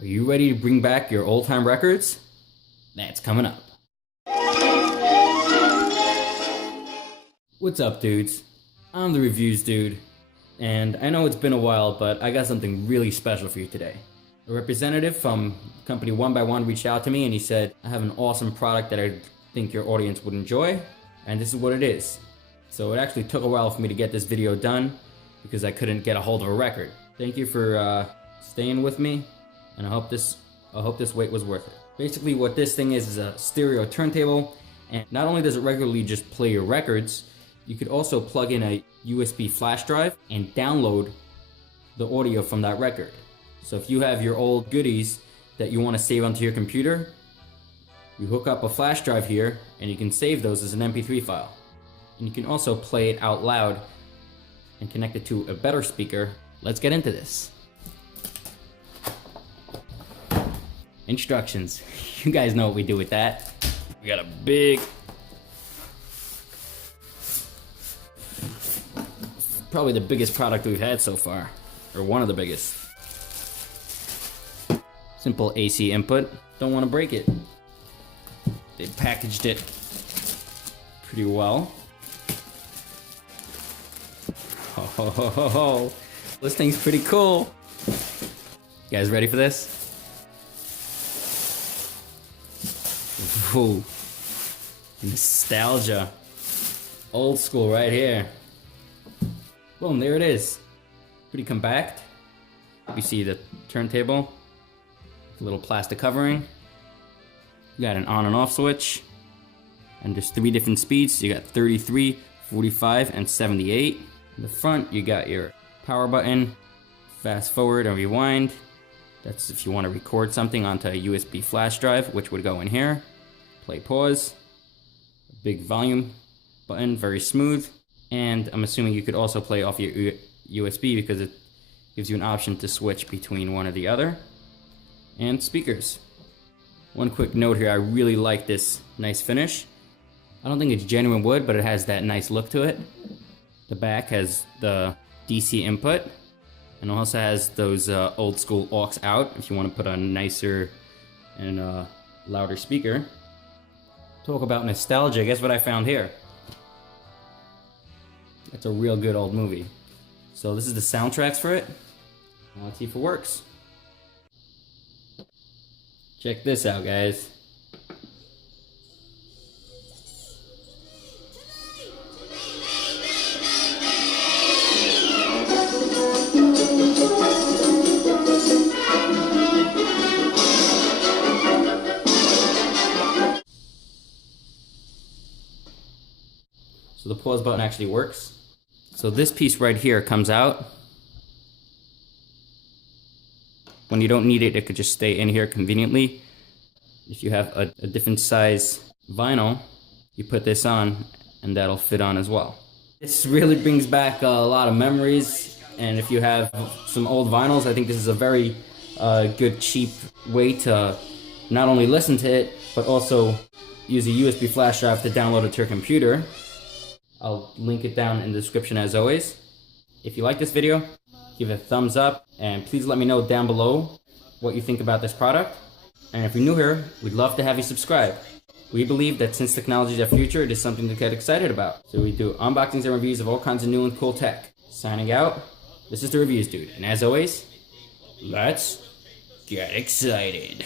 Are you ready to bring back your old-time records? That's coming up. What's up, dudes? I'm the Reviews Dude, and I know it's been a while, but I got something really special for you today. A representative from company One by One reached out to me and he said, I have an awesome product that I think your audience would enjoy, and this is what it is. So it actually took a while for me to get this video done because I couldn't get a hold of a record. Thank you for staying with me, and I hope this wait was worth it. Basically what this thing is a stereo turntable, and not only does it regularly just play your records, you could also plug in a USB flash drive and download the audio from that record. So if you have your old goodies that you want to save onto your computer, you hook up a flash drive here and you can save those as an MP3 file. And you can also play it out loud and connect it to a better speaker. Let's get into this. Instructions. You guys know what we do with that. We got a big, probably the biggest product we've had so far, or one of the biggest. Simple AC input. Don't want to break it. They packaged it pretty well. Ho, ho, ho, ho. This thing's pretty cool. You guys ready for this? Ooh. Nostalgia. Old school right here. Boom, there it is. Pretty compact. You see the turntable. A little plastic covering. You got an on and off switch. And there's 3 different speeds. You got 33, 45, and 78. In the front, you got your power button, fast forward and rewind. That's if you want to record something onto a USB flash drive, which would go in here. Play pause. A big volume button, very smooth. And I'm assuming you could also play off your USB because it gives you an option to switch between one or the other. And speakers. One quick note here, I really like this nice finish. I don't think it's genuine wood, but it has that nice look to it. The back has the DC input, and also has those old school aux out if you want to put a nicer and louder speaker. Talk about nostalgia, guess what I found here? That's a real good old movie. So this is the soundtracks for it. Now let's see if it works. Check this out, guys. So the pause button actually works. So this piece right here comes out. When you don't need it, it could just stay in here conveniently. If you have a different size vinyl, you put this on and that'll fit on as well. This really brings back a lot of memories, and if you have some old vinyls, I think this is a very good, cheap way to not only listen to it, but also use a USB flash drive to download it to your computer. I'll link it down in the description as always. If you like this video, give it a thumbs up, and please let me know down below what you think about this product. And if you're new here, we'd love to have you subscribe. We believe that since technology is our future, it is something to get excited about. So we do unboxings and reviews of all kinds of new and cool tech. Signing out, this is the Reviews Dude, and as always, let's get excited.